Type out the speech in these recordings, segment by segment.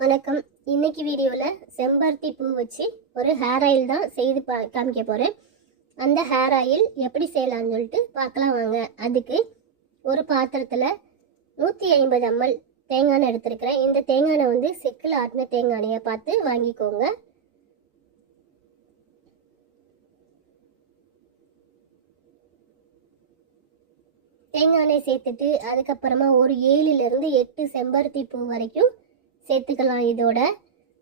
வணக்கம். இன்னைக்கு வீடியோவில் செம்பருத்தி பூ வச்சு ஒரு ஹேர் ஆயில் தான் செய்து பா காமிக்க போகிறேன் அந்த ஹேர் ஆயில் எப்படி செய்யலாம்னு சொல்லிட்டு பார்க்கலாம் வாங்க. அதுக்கு ஒரு பாத்திரத்தில் நூற்றி ஐம்பது எம்எல் தேங்காய் எண்ணெய் எடுத்திருக்கிறேன். இந்த தேங்காய் எண்ணெய் வந்து செக்கில் ஆட்டின தேங்காய் பார்த்து வாங்கிக்கோங்க. தேங்காய் எண்ணெய் சேர்த்துட்டு அதுக்கப்புறமா ஒரு ஏழுலேருந்து எட்டு செம்பருத்தி பூ வரைக்கும் சேர்த்துக்கலாம் இதோட.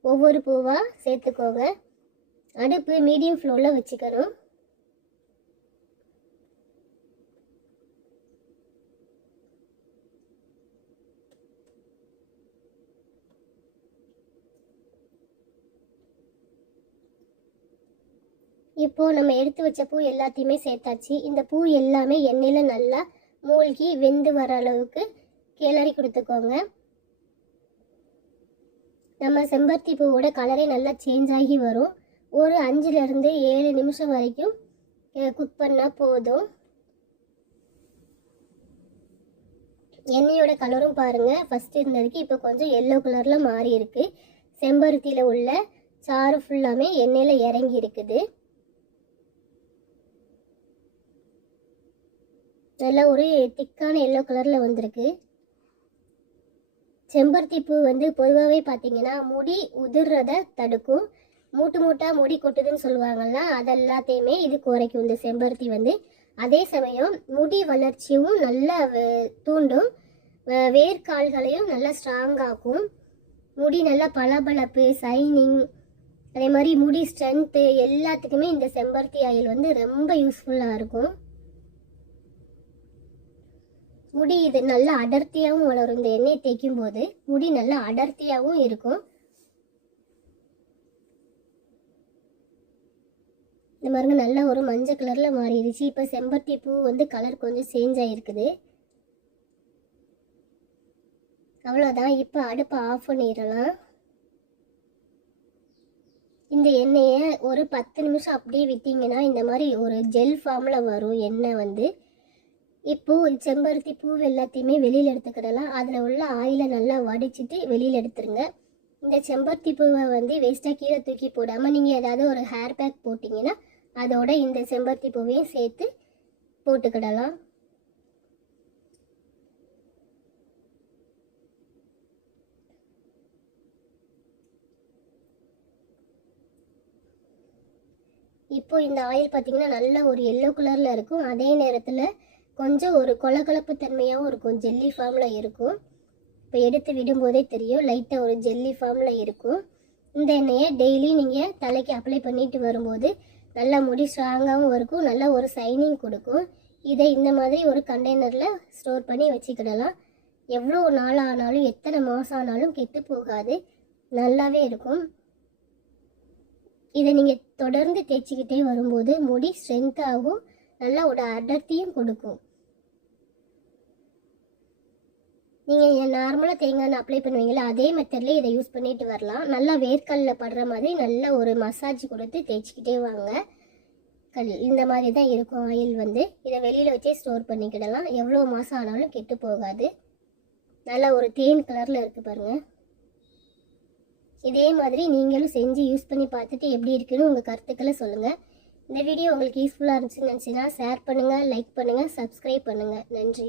ஒவ்வொரு பூவாக சேர்த்துக்கோங்க. அடுப்பு மீடியம் ஃப்ளோவில் வச்சுக்கணும். இப்போ நம்ம எடுத்து வச்ச பூ எல்லாத்தையுமே சேர்த்தாச்சு. இந்த பூ எல்லாமே எண்ணெயில் நல்லா மூழ்கி வெந்து வர அளவுக்கு கிளறி கொடுத்துக்கோங்க. நம்ம செம்பருத்தி பூவோட கலரே நல்லா சேஞ்ச் ஆகி வரும். ஒரு அஞ்சுலேருந்து ஏழு நிமிஷம் வரைக்கும் குக் பண்ணால் போதும். எண்ணெயோட கலரும் பாருங்கள் ஃபஸ்ட்டு இருந்ததுக்கு இப்போ கொஞ்சம் எல்லோ கலரில் மாறி இருக்குது செம்பருத்தியில் உள்ள சாறு ஃபுல்லாமே எண்ணெயில் இறங்கி இருக்குது. நல்லா ஒரு திக்கான எல்லோ கலரில் வந்திருக்கு. செம்பருத்தி பூ வந்து பொதுவாகவே பார்த்தீங்கன்னா முடி உதிர்றத தடுக்கும். மூட்டு மூட்டாக முடி கொட்டுதுன்னு சொல்லுவாங்கல்ல அது எல்லாத்தையுமே இது குறைக்கும் இந்த செம்பருத்தி வந்து. அதே சமயம் முடி வளர்ச்சியும் நல்லா தூண்டும். வேர்க்கால்களையும் நல்லா ஸ்ட்ராங் ஆக்கும். முடி நல்லா பளபளப்பு சைனிங் அதே மாதிரி முடி ஸ்ட்ரென்த்து எல்லாத்துக்குமே இந்த செம்பருத்தி ஆயில் வந்து ரொம்ப யூஸ்ஃபுல்லாக இருக்கும். முடி இது நல்லா அடர்த்தியாகவும் வளரும். இந்த எண்ணெய் தேய்க்கும் போது முடி நல்லா அடர்த்தியாகவும் இருக்கும். இந்த பாருங்க நல்லா ஒரு மஞ்சள் கலரில் மாறிடுச்சு. இப்போ செம்பருத்தி பூ வந்து கலர் கொஞ்சம் சேஞ்ச் ஆகிருக்குது அவ்வளோதான் இப்போ அடுப்பை ஆஃப் பண்ணிடலாம். இந்த எண்ணெயை ஒரு பத்து நிமிஷம் அப்படியே விட்டிங்கன்னா இந்த மாதிரி ஒரு ஜெல் ஃபார்மில் வரும். எண்ணெய் வந்து இப்போ செம்பருத்தி பூ எல்லாத்தையுமே வெளியில் எடுத்துக்கிடலாம். அதில் உள்ள ஆயிலை நல்லா வடிச்சிட்டு வெளியில் எடுத்துருங்க. இந்த செம்பருத்தி பூவை வந்து வேஸ்ட்டாக கீழே தூக்கி போடாமல் நீங்கள் ஏதாவது ஒரு ஹேர் பேக் போட்டிங்கன்னா அதோட இந்த செம்பருத்தி பூவையும் சேர்த்து போட்டுக்கிடலாம். இப்போ இந்த ஆயில் பார்த்தீங்கன்னா நல்ல ஒரு எல்லோ கலரில் இருக்கும். அதே நேரத்தில் கொஞ்சம் ஒரு கொலகொலப்பு தன்மையாகவும் இருக்கும். ஜெல்லி ஃபார்மில் இருக்கும். இப்போ எடுத்து விடும்போதே தெரியும். லைட்டாக ஒரு ஜெல்லி ஃபார்மில் இருக்கும். இந்த எண்ணெயை டெய்லி நீங்கள் தலைக்கு அப்ளை பண்ணிட்டு வரும்போது நல்லா முடி ஸ்ட்ராங்காகவும் இருக்கும். நல்ல ஒரு சைனிங் கொடுக்கும். இதை இந்த மாதிரி ஒரு கண்டெய்னரில் ஸ்டோர் பண்ணி வச்சுக்கிடலாம். எவ்வளோ நாள் ஆனாலும் எத்தனை மாதம் ஆனாலும் கெட்டு போகாது. நல்லாவே இருக்கும். இதை நீங்கள் தொடர்ந்து தேய்ச்சிக்கிட்டே வரும்போது முடி ஸ்ட்ரென்த்தாகவும் நல்லா ஒரு அடர்த்தியும் கொடுக்கும். நீங்கள் நார்மலாக தேங்காய் எண்ணெய் அப்ளை பண்ணுவீங்களா அதே மெத்தட்லேயே இதை யூஸ் பண்ணிட்டு வரலாம். நல்லா வேர்க்கல்ல படுற மாதிரி நல்ல ஒரு மசாஜ் கொடுத்து தேய்ச்சிக்கிட்டே வாங்க. கல் இந்த மாதிரி தான் இருக்கும் ஆயில் வந்து. இதை வெளியில் வச்சே ஸ்டோர் பண்ணிக்கிடலாம். எவ்வளோ மாதம் ஆனாலும் கெட்டு போகாது. நல்லா ஒரு தேன் கலரில் இருக்குது பாருங்கள் இதே மாதிரி நீங்களும் செஞ்சு யூஸ் பண்ணி பார்த்துட்டு எப்படி இருக்குன்னு உங்கள் கருத்துக்களை சொல்லுங்கள் இந்த வீடியோ உங்களுக்கு யூஸ்ஃபுல்லாக இருந்துச்சுன்னு நினச்சின்னா ஷேர் பண்ணுங்கள் லைக் பண்ணுங்கள் சப்ஸ்கிரைப் பண்ணுங்கள் நன்றி.